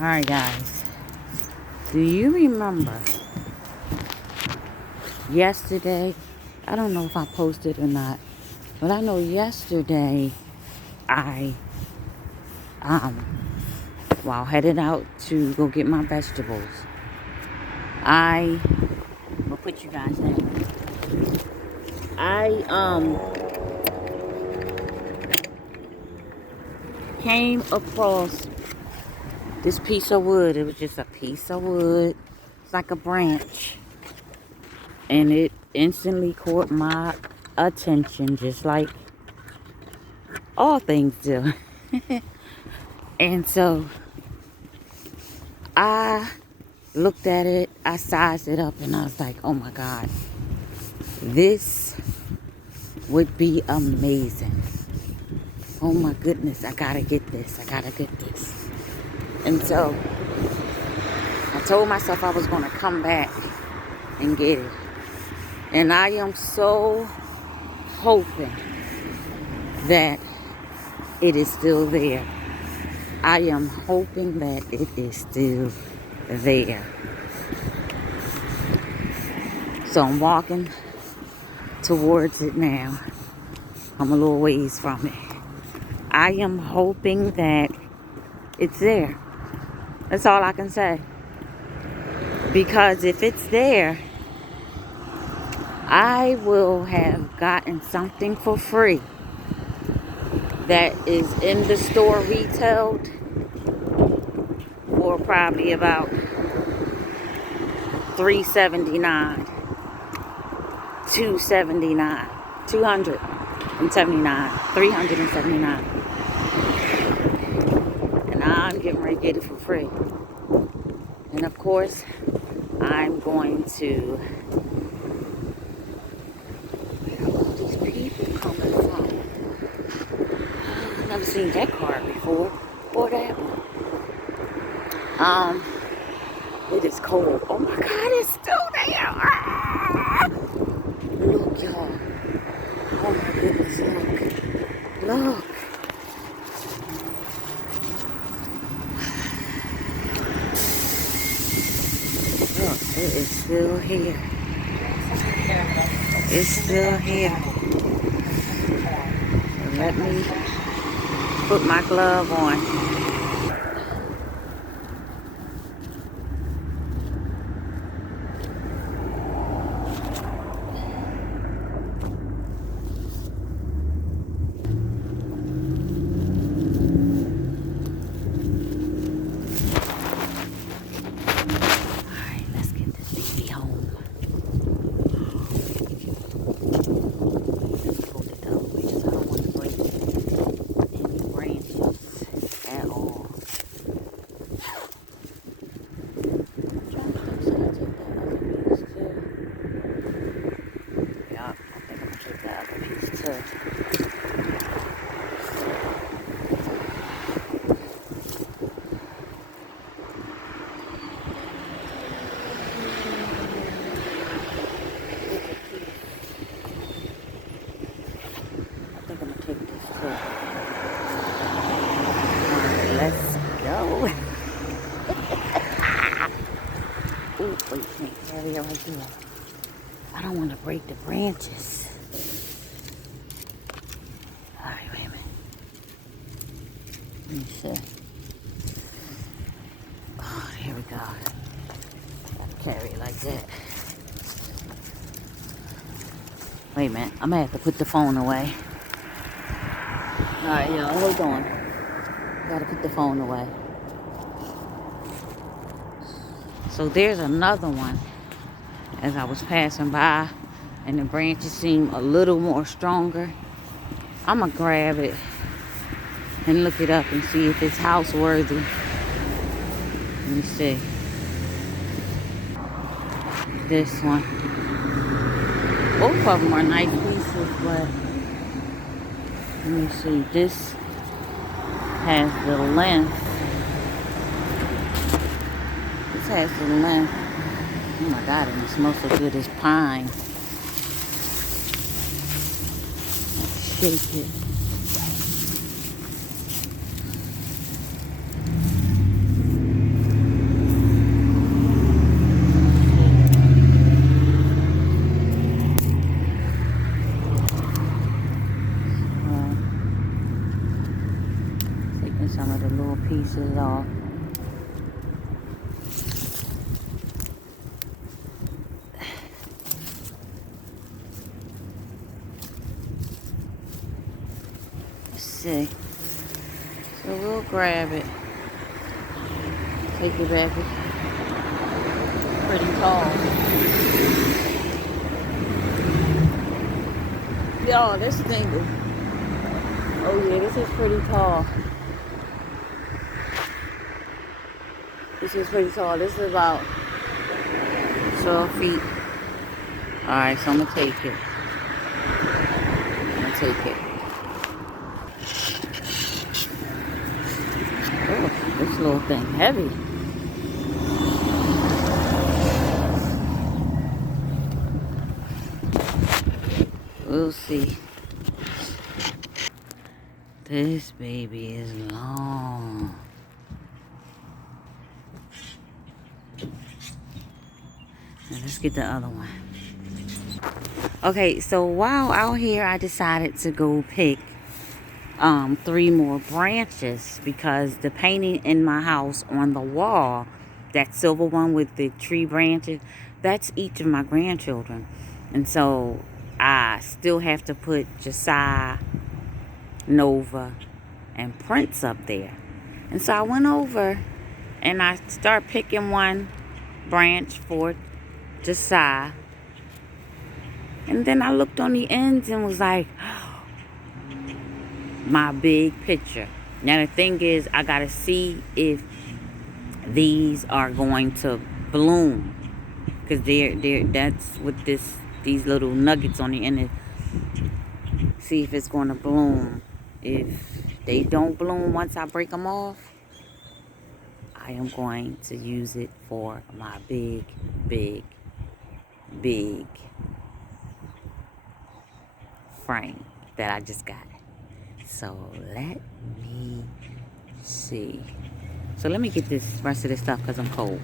Alright guys, do you remember yesterday? I don't know if I posted or not, but I know yesterday I while headed out to go get my vegetables, I will put you guys in. I came across this piece of wood. It was just a piece of wood. It's like a branch. And it instantly caught my attention, just like all things do. And so I looked at it, I sized it up, and I was like, oh my God, this would be amazing. Oh my goodness, I gotta get this. I gotta get this. And so I told myself I was gonna come back and get it. And I am so hoping that it is still there. I am hoping that it is still there. So I'm walking towards it now. I'm a little ways from it. I am hoping that it's there. That's all I can say. Because if it's there, I will have gotten something for free that is in the store retailed for probably about $379, $279, $279, $379. And I'm getting ready to get it for free. And of course, I'm going to... Where are all these people coming from? I've never seen that car before. Or that one. It is cold. Oh my God, it's still there. Ah! Look, y'all. Oh my goodness, look. Look. Look, it is still here. It's still here. Let me put my glove on. Let's go. Ooh, wait, can't carry it right there. I don't want to break the branches. Alright, wait a minute. Let me see. Oh, here we go. Gotta carry it like that. Wait a minute. I'm gonna have to put the phone away. Alright, y'all, hold on. Gotta put the phone away. So there's another one as I was passing by, and the branches seem a little more stronger. I'm gonna grab it and look it up and see if it's house worthy. Let me see. This one. Both of them are nice pieces, but let me see. This has the length. This has the length. Oh my God, and it smells so good. It's pine. Let's shake it. pieces off. Let's see. So we'll grab it. Take it back. It's pretty tall. Y'all, this thing is... Oh yeah, this is pretty tall. This is pretty tall. This is about 12 feet. Alright, so I'm going to take it. I'm going to take it. Oh, this little thing heavy. We'll see. This baby is long. Now let's get the other one. Okay, so while out here, I decided to go pick 3 more branches because the painting in my house on the wall, that silver one with the tree branches, that's each of my grandchildren. And so I still have to put Josiah, Nova, and Prince up there. And so I went over and I started picking one branch for Josiah. And then I looked on the ends and was like, my big picture. Now the thing is, I gotta see if these are going to bloom, because that's what these little nuggets on the end is. See if it's going to bloom. If they don't bloom once I break them off, I am going to use it for my big frame that I just got. So let me see. So let me get this rest of this stuff because I'm cold.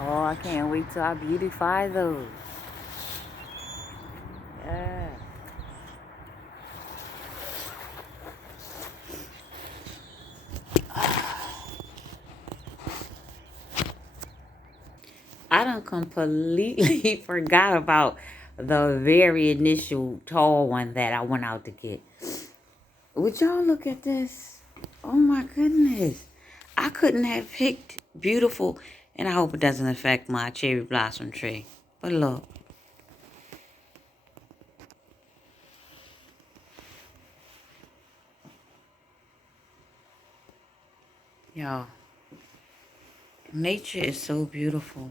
Oh, I can't wait till I beautify those. Yeah. I done completely forgot about the very initial tall one that I went out to get. Would y'all look at this? Oh my goodness. I couldn't have picked beautiful, and I hope it doesn't affect my cherry blossom tree. But look. Y'all, nature is so beautiful.